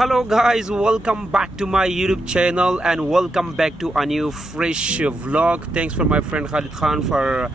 Hello guys, welcome back to my YouTube channel and welcome back to a new fresh vlog. Thanks for my friend Khalid Khan for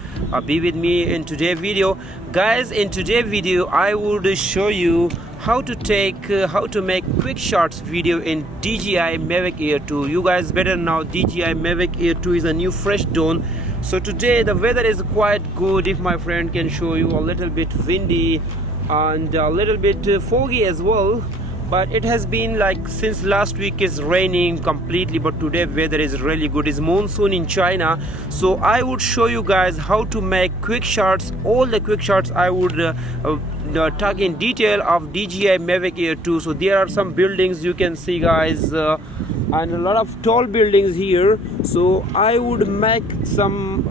be with me in today's video. Guys, in today's video I would show you how to make quick shots video in DJI Mavic Air 2. You guys better know DJI Mavic Air 2 is a new fresh drone. So today the weather is quite good. If my friend can show you, a little bit windy and a little bit foggy as well. But it has been like since last week is raining completely, but today weather is really good. It's monsoon in China, so I would show you guys how to make quick shots. All the quick shots I would talk in detail of DJI Mavic Air 2. So there are some buildings you can see, guys, and a lot of tall buildings here. So I would make some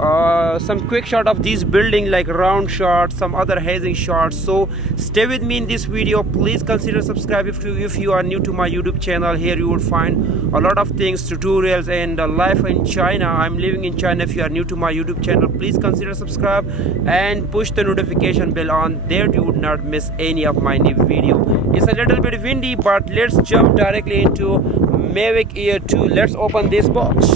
quick shot of these buildings, like round shots, some other hazing shots. So stay with me in this video. Please consider subscribe if you are new to my YouTube channel. Here you will find a lot of things, tutorials and life in China. I'm living in China. If you are new to my YouTube channel, please consider subscribe and push the notification bell on. There you would not miss any of my new video. It's a little bit windy, but let's jump directly into Mavic Air 2. Let's open this box.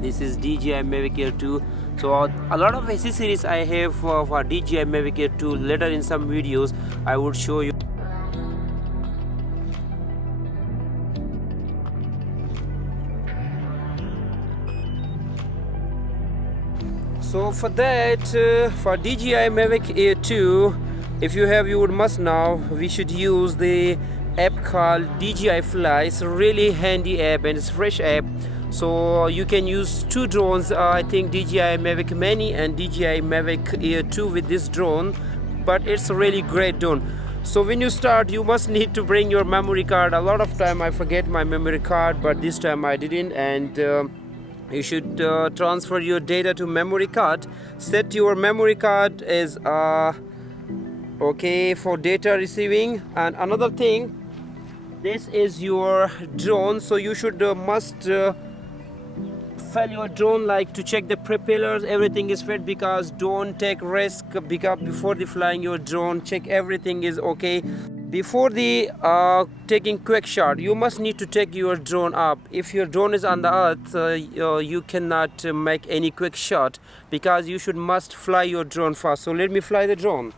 This is DJI Mavic Air 2. So a lot of accessories I have for DJI Mavic Air 2. Later in some videos I would show you. So for that, for DJI Mavic Air 2, if you have, you must know, we should use the app called DJI Fly. It's a really handy app and it's a fresh app. So you can use two drones, I think DJI Mavic Mini and DJI Mavic Air 2 with this drone, but it's a really great drone. So when you start, you must need to bring your memory card. A lot of time I forget my memory card, but this time I didn't, and you should transfer your data to memory card. Set your memory card as okay for data receiving. And another thing, this is your drone, so you should must fill your drone, like to check the propellers, everything is fit, because don't take risk. Because before the flying your drone, check everything is okay. Before the taking quick shot, you must need to take your drone up. If your drone is on the earth, you cannot make any quick shot, because you should must fly your drone first. So let me fly the drone.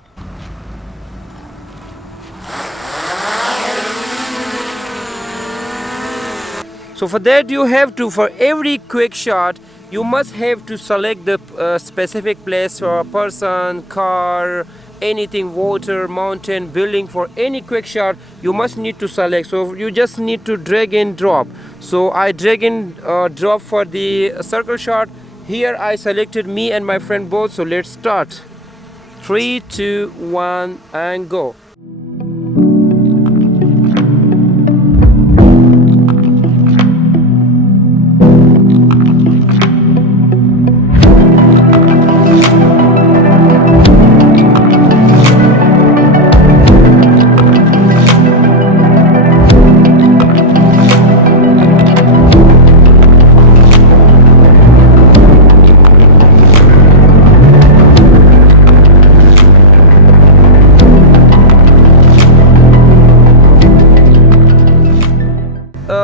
So for that you have to, for every quick shot, you must have to select the specific place, for a person, car, anything, water, mountain, building. For any quick shot you must need to select. So you just need to drag and drop. So I drag and drop for the circle shot. Here I selected me and my friend both. So let's start. 3, 2, 1 and go.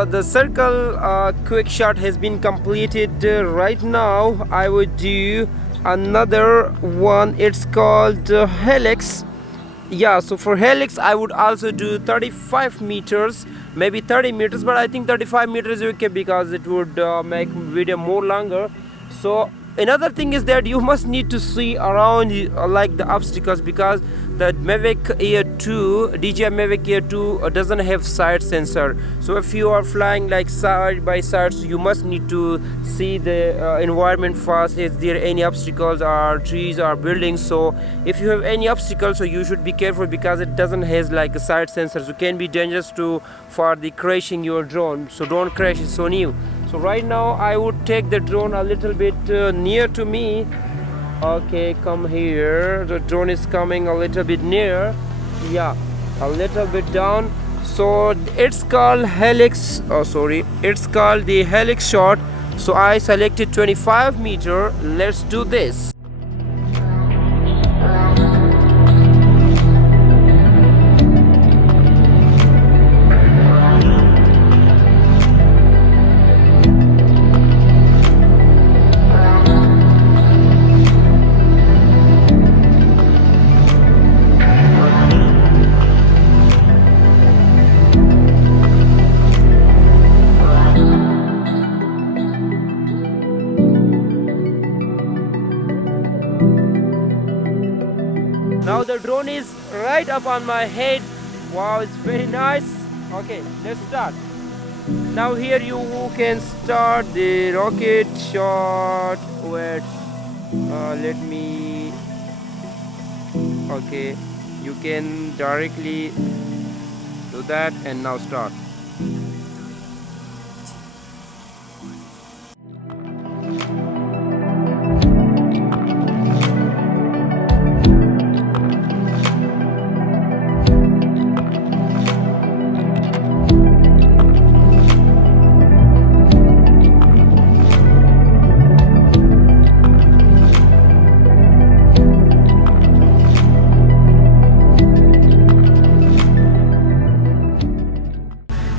The circle quick shot has been completed. Right now I would do another one. It's called helix. Yeah, so for helix I would also do 35 meters, maybe 30 meters, but I think 35 meters is okay, because it would make video more longer. So another thing is that you must need to see around like the obstacles, because the Mavic Air 2, DJI Mavic Air 2 doesn't have side sensor. So if you are flying like side by side, so you must need to see the environment first. Is there any obstacles or trees or buildings? So if you have any obstacles, so you should be careful, because it doesn't have like a side sensor, so it can be dangerous for the crashing your drone. So don't crash, it's so new. So right now I would take the drone a little bit near to me. Okay, come here. The drone is coming a little bit near. Yeah, a little bit down. So it's called helix. It's called the helix shot. So I selected 25 meter. Let's do this. Now the drone is right up on my head. Wow, it's very nice. Okay, let's start. Now here you can start the rocket shot. Wait, let me. Okay, you can directly do that, and now start.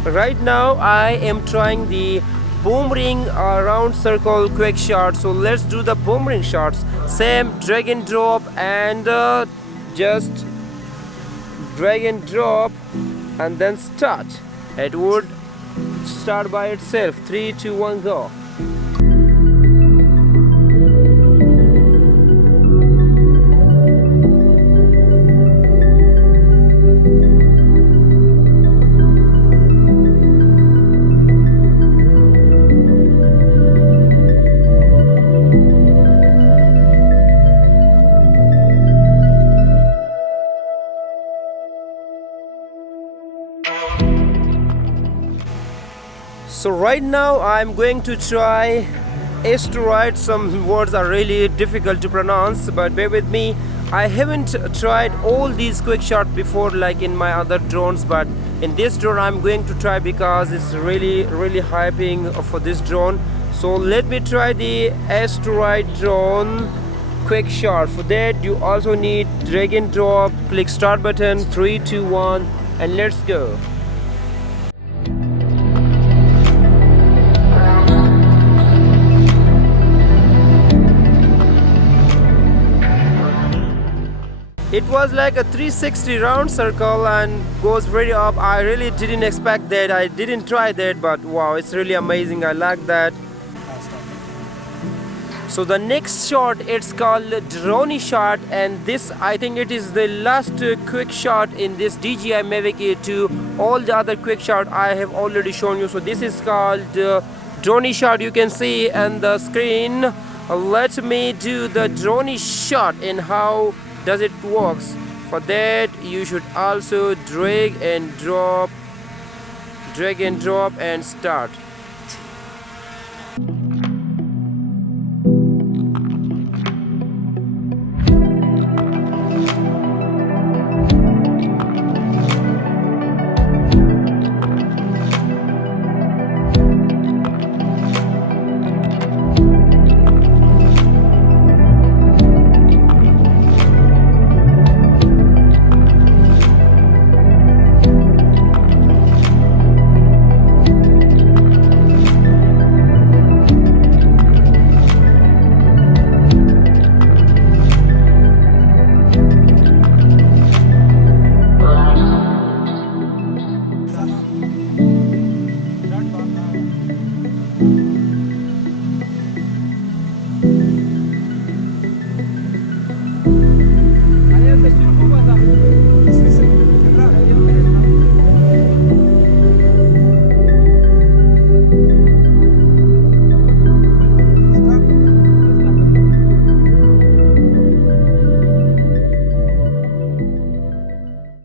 Right now I am trying the boomerang round circle quick shot. So let's do the boomerang shots. Same drag and drop, and just drag and drop and then start. It would start by itself. 3, 2, 1, go. So right now I'm going to try asteroid. Some words are really difficult to pronounce, but bear with me. I haven't tried all these quick shots before like in my other drones, but in this drone I'm going to try because it's really hyping for this drone. So let me try the asteroid drone quick shot. For that you also need drag and drop, click start button, 3, 2, 1, and let's go. It was like a 360 round circle and goes very up. I really didn't expect that. I didn't try that, but wow, it's really amazing. I like that. So the next shot, it's called drone shot, and this I think it is the last quick shot in this DJI Mavic Air 2. All the other quick shot I have already shown you. So this is called drone shot. You can see on the screen. Let me do the drone shot and how does it works. For that you should also drag and drop and start.